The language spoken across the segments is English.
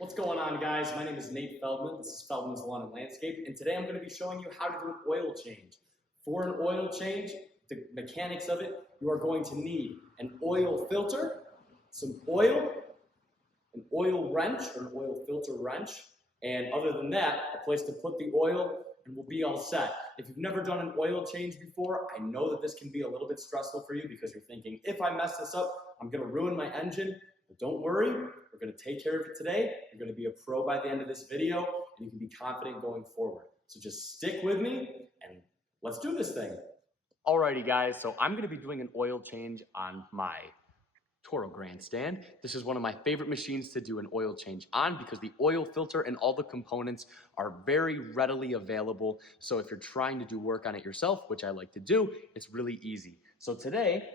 What's going on, guys? My name is Nate Feldman. This is Feldman's Lawn and Landscape, and today I'm going to be showing you how to do an oil change. For an oil change, the mechanics of it, you are going to need an oil filter, some oil, an oil wrench or an oil filter wrench, and other than that, a place to put the oil, and we'll be all set. If you've never done an oil change before, I know that this can be a little bit stressful for you because you're thinking, if I mess this up, I'm going to ruin my engine. But don't worry, we're going to take care of it today. You're going to be a pro by the end of this video, and you can be confident going forward. So just stick with me, and let's do this thing. Alrighty, guys, so I'm going to be doing an oil change on my Toro Grandstand. This is one of my favorite machines to do an oil change on because the oil filter and all the components are very readily available. So if you're trying to do work on it yourself, which I like to do, it's really easy. So today,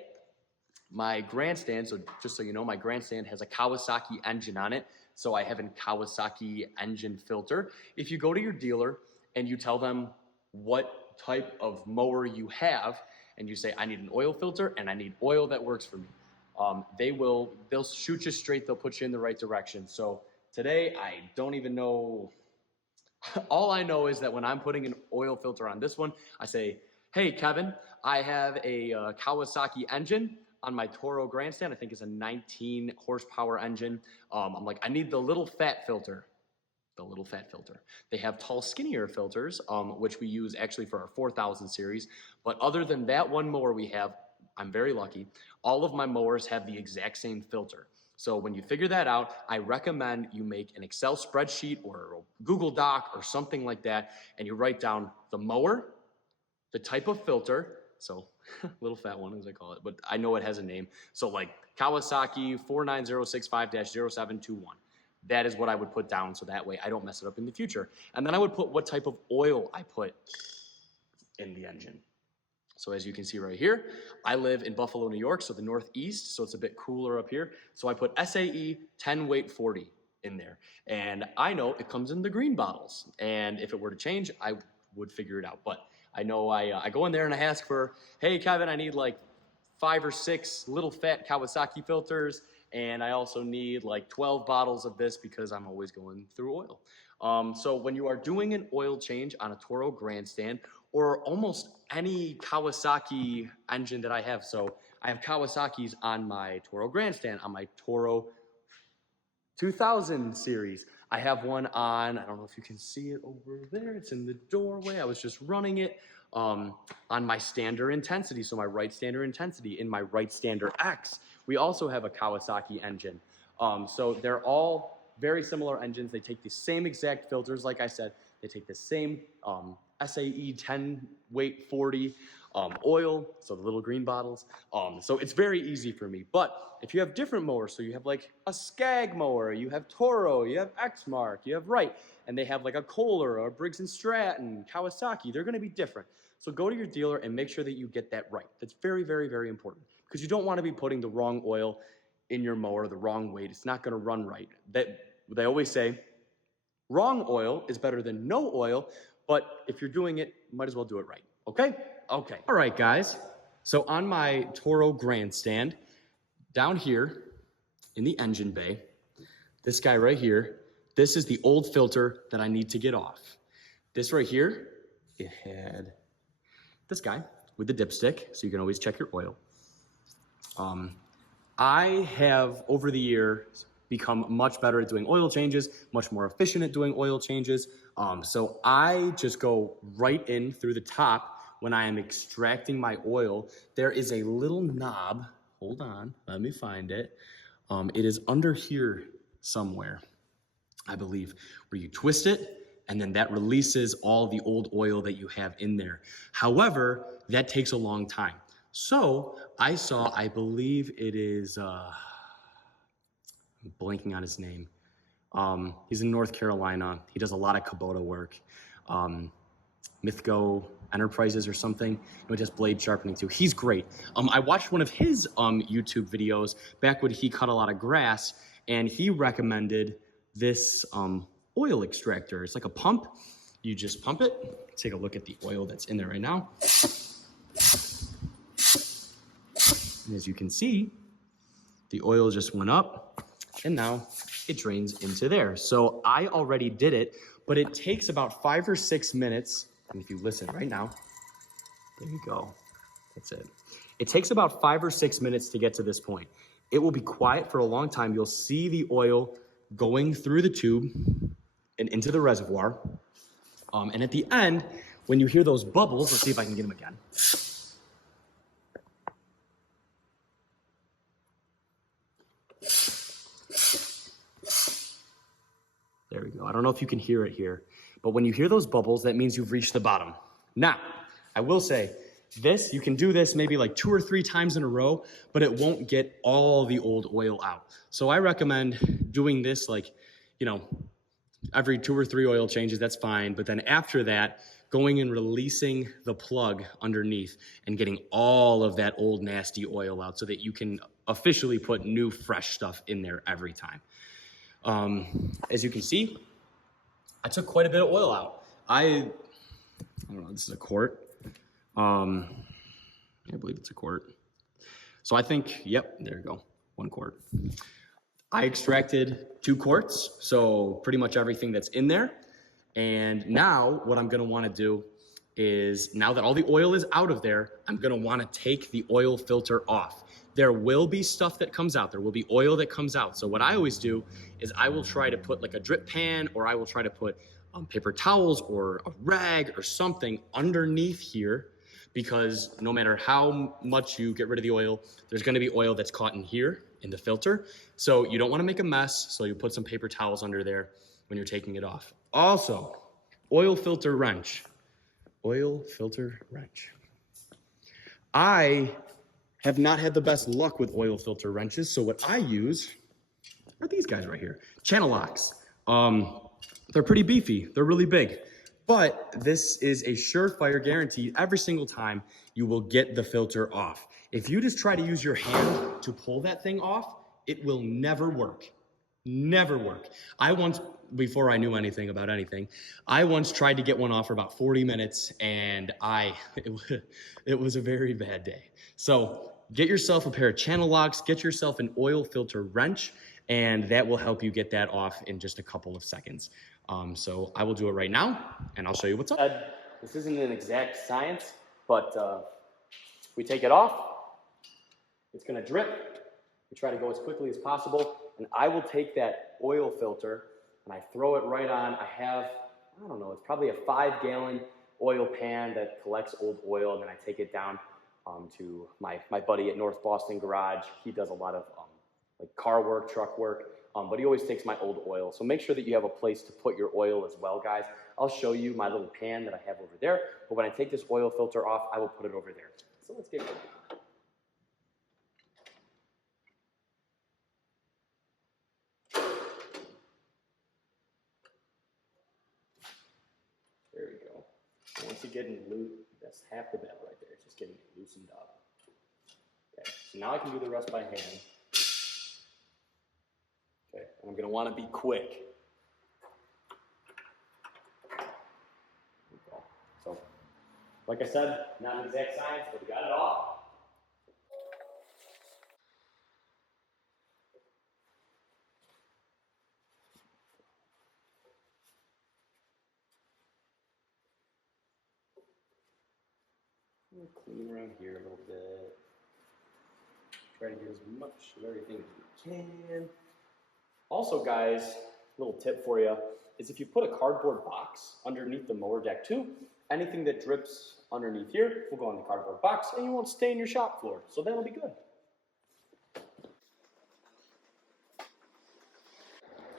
my Grandstand, so just so you know, my Grandstand has a Kawasaki engine on it. So I have a Kawasaki engine filter. If you go to your dealer and you tell them what type of mower you have, and you say, I need an oil filter and I need oil that works for me, they'll shoot you straight, they'll put you in the right direction. So today, I don't even know, all I know is that when I'm putting an oil filter on this one, I say, hey, Kevin, I have a Kawasaki engine on my Toro Grandstand. I think it's a 19 horsepower engine. I'm like, I need the little fat filter. The little fat filter. They have tall, skinnier filters, which we use actually for our 4000 series. But other than that one mower we have, I'm very lucky. All of my mowers have the exact same filter. So when you figure that out, I recommend you make an Excel spreadsheet or a Google Doc or something like that, and you write down the mower, the type of filter, so little fat one as I call it, but I know it has a name. So like Kawasaki 49065-0721. That is what I would put down so that way I don't mess it up in the future. And then I would put what type of oil I put in the engine. So as you can see right here, I live in Buffalo, New York, so the Northeast, so it's a bit cooler up here. So I put SAE 10 weight 40 in there. And I know it comes in the green bottles. And if it were to change, I would figure it out. But I know I go in there and I ask for, hey, Kevin, I need like 5 or 6 little fat Kawasaki filters. And I also need like 12 bottles of this because I'm always going through oil. So when you are doing an oil change on a Toro Grandstand or almost any Kawasaki engine that I have, so I have Kawasaki's on my Toro Grandstand, on my Toro 2000 series. I have one on, I don't know if you can see it over there, it's in the doorway, I was just running it, on my Stander Intensity, so my right Stander Intensity, in my right Stander X. We also have a Kawasaki engine. So they're all very similar engines. They take the same exact filters, like I said. They take the same SAE 10 weight 40 oil, so the little green bottles. So it's very easy for me. But if you have different mowers, so you have like a Skag mower, you have Toro, you have Exmark, you have Wright, and they have like a Kohler or Briggs & Stratton, Kawasaki, they're gonna be different. So go to your dealer and make sure that you get that right. That's very, very, very important because you don't want to be putting the wrong oil in your mower, the wrong weight. It's not gonna run right. They always say, wrong oil is better than no oil, but if you're doing it, you might as well do it right, okay? Okay. All right, guys. So on my Toro Grandstand, down here in the engine bay, this guy right here, this is the old filter that I need to get off. This right here, it had this guy with the dipstick, so you can always check your oil. I have, over the years, become much better at doing oil changes, much more efficient at doing oil changes. So I just go right in through the top when I am extracting my oil. There is a little knob, hold on, let me find it. It is under here somewhere, I believe, where you twist it, and then that releases all the old oil that you have in there. However, that takes a long time. So I believe it is, I'm blanking on his name. He's in North Carolina. He does a lot of Kubota work. Mythgo Enterprises or something. He does blade sharpening too. He's great. I watched one of his YouTube videos back when he cut a lot of grass, and he recommended this oil extractor. It's like a pump. You just pump it. Take a look at the oil that's in there right now. And as you can see, the oil just went up, and now it drains into there. So I already did it, but it takes about 5 or 6 minutes. And if you listen right now, there you go. That's it. It takes about 5 or 6 minutes to get to this point. It will be quiet for a long time. You'll see the oil going through the tube and into the reservoir. And at the end, when you hear those bubbles, let's see if I can get them again. There we go. I don't know if you can hear it here, but when you hear those bubbles, that means you've reached the bottom. Now, I will say, you can do this maybe like 2 or 3 times in a row, but it won't get all the old oil out. So I recommend doing this like, every 2 or 3 oil changes, that's fine. But then after that, going and releasing the plug underneath and getting all of that old nasty oil out so that you can officially put new fresh stuff in there every time. As you can see, I took quite a bit of oil out. I don't know, this is a quart. I believe it's a quart. So I think, yep, there you go, 1 quart. I extracted 2 quarts, so pretty much everything that's in there. And now what I'm gonna wanna do is, now that all the oil is out of there, I'm gonna wanna take the oil filter off. There will be stuff that comes out. There will be oil that comes out. So what I always do is I will try to put like a drip pan, or I will try to put paper towels or a rag or something underneath here, because no matter how much you get rid of the oil, there's gonna be oil that's caught in here in the filter. So you don't wanna make a mess, so you put some paper towels under there when you're taking it off. Also, oil filter wrench. Oil filter wrench. I have not had the best luck with oil filter wrenches, so what I use are these guys right here, channel locks. They're pretty beefy, they're really big, but this is a surefire guarantee. Every single time you will get the filter off. If you just try to use your hand to pull that thing off, it will never work. Never work. I once, before I knew anything about anything, I once tried to get one off for about 40 minutes, and it was a very bad day. So get yourself a pair of channel locks, get yourself an oil filter wrench, and that will help you get that off in just a couple of seconds. So I will do it right now, and I'll show you what's up. This isn't an exact science, but we take it off, it's gonna drip. We try to go as quickly as possible, and I will take that oil filter and I throw it right on. I have, I don't know, it's probably a 5-gallon oil pan that collects old oil, and then I take it down to my buddy at North Boston Garage. He does a lot of like car work, truck work, but he always takes my old oil. So make sure that you have a place to put your oil as well, guys. I'll show you my little pan that I have over there, but when I take this oil filter off, I will put it over there. So let's get going. There we go. Once you get it loose, that's half the battle right there. It's just getting it loosened up. Okay, so now I can do the rest by hand. Okay, and I'm gonna wanna be quick. So, like I said, not an exact science, but we got it off. Clean around here a little bit. Try to get as much of everything as we can. Also, guys, little tip for you is if you put a cardboard box underneath the mower deck too, anything that drips underneath here will go on the cardboard box and you won't stain your shop floor. So that'll be good.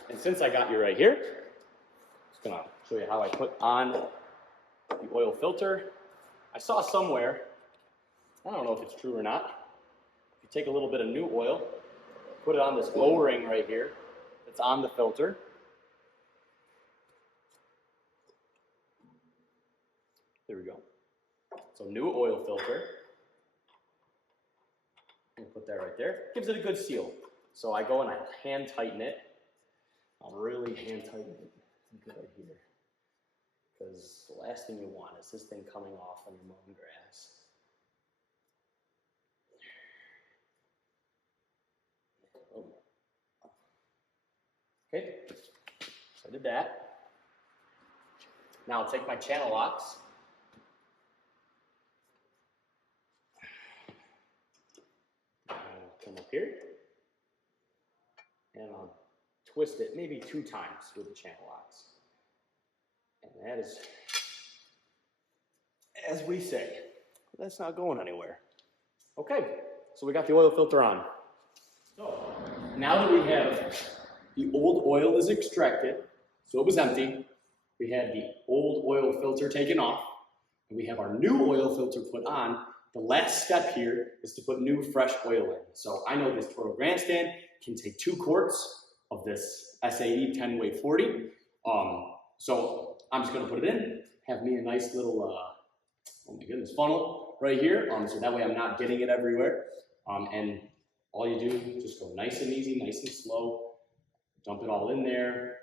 And since I got you right here, I'm just gonna show you how I put on the oil filter. I saw somewhere, I don't know if it's true or not, if you take a little bit of new oil, put it on this O-ring right here that's on the filter. There we go. So new oil filter. I'm gonna put that right there. Gives it a good seal. So I go and I hand tighten it. I'll really hand tighten it good here. Because the last thing you want is this thing coming off when you're mowing grass. did that. Now I'll take my channel locks. Come up here. And I'll twist it maybe 2 times with the channel locks. And that is, as we say, that's not going anywhere. Okay, so we got the oil filter on. So now that we have the old oil is extracted, so it was empty, we had the old oil filter taken off, and we have our new oil filter put on. The last step here is to put new fresh oil in. So I know this Toro Grandstand can take 2 quarts of this SAE 10-way 40. So I'm just gonna put it in, have me a nice little, oh my goodness, funnel right here. So that way I'm not getting it everywhere. And all you do is just go nice and easy, nice and slow, dump it all in there.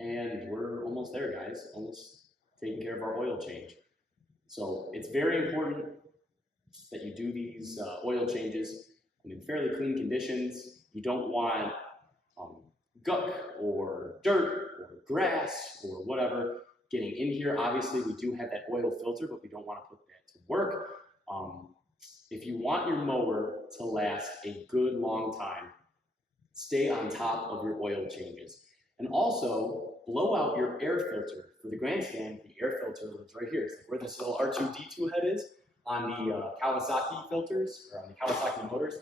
And we're almost there, guys, almost taking care of our oil change. So it's very important that you do these oil changes in fairly clean conditions. You don't want gunk or dirt or grass or whatever getting in here. Obviously, we do have that oil filter, but we don't want to put that to work. If you want your mower to last a good long time, stay on top of your oil changes. And also, blow out your air filter. For the Grandstand, the air filter lives right here. It's like where this little R2-D2 head is on the Kawasaki filters, or on the Kawasaki motors.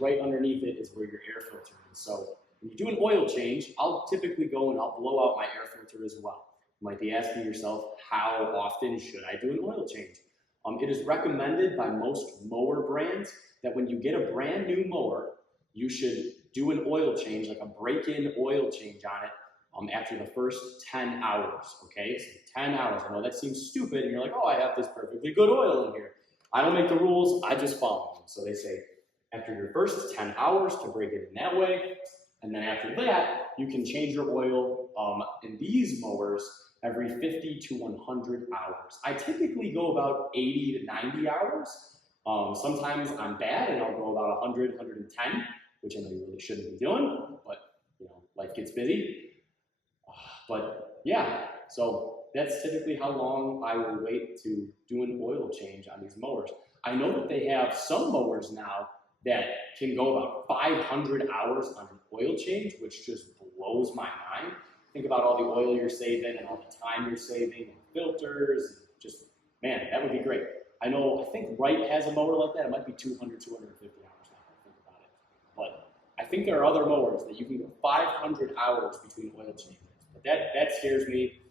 Right underneath it is where your air filter is. So when you do an oil change, I'll typically go and I'll blow out my air filter as well. You might be asking yourself, how often should I do an oil change? It is recommended by most mower brands that when you get a brand new mower, you should do an oil change, like a break-in oil change on it after the first 10 hours, okay? So 10 hours, I know that seems stupid, and you're like, oh, I have this perfectly good oil in here. I don't make the rules, I just follow them. So they say, after your first 10 hours to break it in that way, and then after that, you can change your oil in these mowers every 50 to 100 hours. I typically go about 80 to 90 hours. Sometimes I'm bad and I'll go about 100, 110, which I know you really shouldn't be doing, but you know, life gets busy. But yeah, so that's typically how long I will wait to do an oil change on these mowers. I know that they have some mowers now that can go about 500 hours on an oil change, which just blows my mind. Think about all the oil you're saving and all the time you're saving and filters. And just, man, that would be great. I think Wright has a mower like that. It might be 200, 250 hours now, I think about it. But I think there are other mowers that you can go 500 hours between oil changes. But that scares me.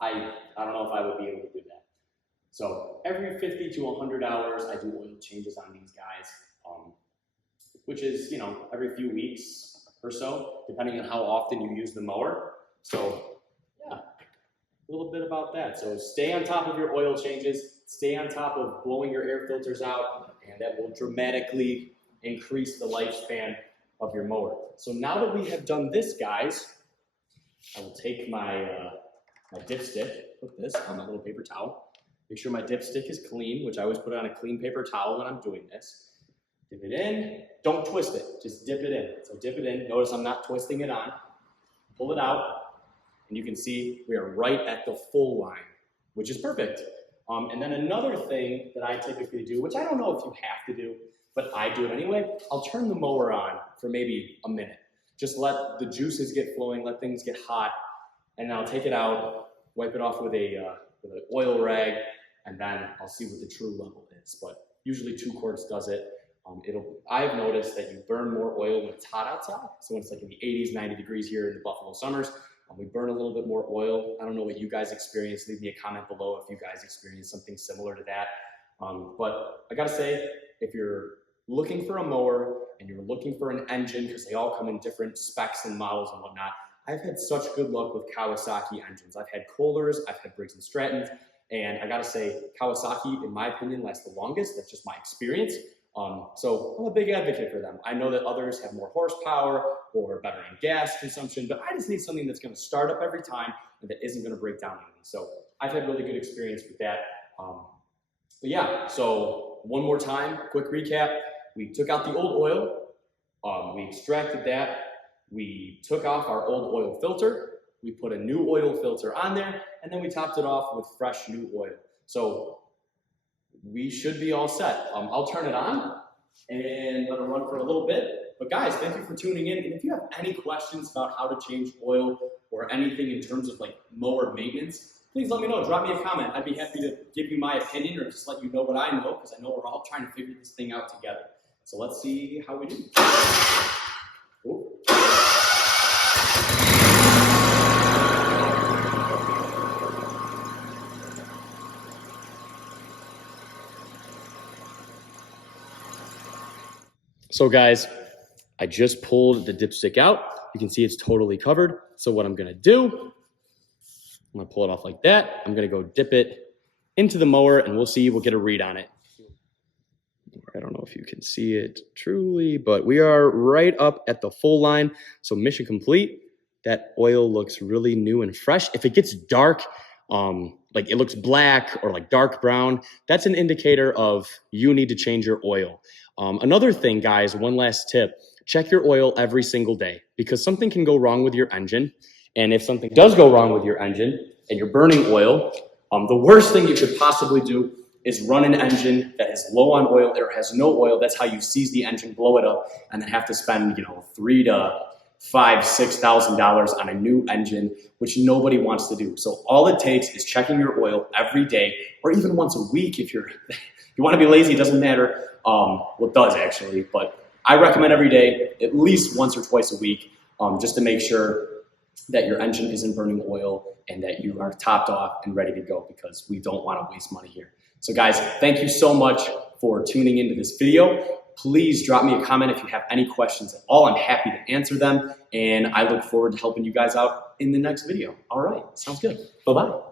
I don't know if I would be able to do that. So every 50 to 100 hours, I do oil changes on these guys, which is, you know, every few weeks or so, depending on how often you use the mower. So yeah, a little bit about that. So stay on top of your oil changes, stay on top of blowing your air filters out, and that will dramatically increase the lifespan of your mower. So now that we have done this, guys, I will take my my dipstick, put this on my little paper towel. Make sure my dipstick is clean, which I always put on a clean paper towel when I'm doing this. Dip it in, don't twist it, just dip it in. So dip it in, notice I'm not twisting it on. Pull it out, and you can see we are right at the full line, which is perfect. And then another thing that I typically do, which I don't know if you have to do, but I do it anyway, I'll turn the mower on for maybe a minute. Just let the juices get flowing, let things get hot, and then I'll take it out, wipe it off with an oil rag, and then I'll see what the true level is. But usually 2 quarts does it. I've noticed that you burn more oil when it's hot outside. So when it's like in the 80s, 90 degrees here in the Buffalo summers, we burn a little bit more oil. I don't know what you guys experience. Leave me a comment below if you guys experience something similar to that. But I gotta say, if you're looking for a mower and you're looking for an engine, because they all come in different specs and models and whatnot, I've had such good luck with Kawasaki engines. I've had Kohlers, I've had Briggs & Strattons, and I gotta say, Kawasaki, in my opinion, lasts the longest. That's just my experience. So I'm a big advocate for them. I know that others have more horsepower or better in gas consumption, but I just need something that's gonna start up every time and that isn't gonna break down on me. So I've had really good experience with that. But yeah, so one more time, quick recap. We took out the old oil, we extracted that, we took off our old oil filter, we put a new oil filter on there, and then we topped it off with fresh new oil. So we should be all set. I'll turn it on and let it run for a little bit. But guys, thank you for tuning in. And if you have any questions about how to change oil or anything in terms of like mower maintenance, please let me know. Drop me a comment. I'd be happy to give you my opinion or just let you know what I know, because I know we're all trying to figure this thing out together. So let's see how we do. Ooh. So guys, I just pulled the dipstick out. You can see it's totally covered. So what I'm gonna do, I'm gonna pull it off like that. I'm gonna go dip it into the mower and we'll get a read on it. I don't know if you can see it truly, but we are right up at the full line. So mission complete. That oil looks really new and fresh. If it gets dark, like it looks black or like dark brown, that's an indicator of you need to change your oil. Another thing, guys, one last tip, check your oil every single day, because something can go wrong with your engine. And if something does go wrong with your engine and you're burning oil, the worst thing you could possibly do is run an engine that is low on oil or has no oil. That's how you seize the engine, blow it up, and then have to spend, $3,000 to $5,000, $6,000 on a new engine, which nobody wants to do. So all it takes is checking your oil every day, or even once a week if you want to be lazy. It doesn't matter. Well, it does actually, but I recommend every day, at least once or twice a week, just to make sure that your engine isn't burning oil and that you are topped off and ready to go, because we don't want to waste money here. So guys, thank you so much for tuning into this video. Please drop me a comment if you have any questions at all. I'm happy to answer them, and I look forward to helping you guys out in the next video. All right, sounds good. Bye-bye.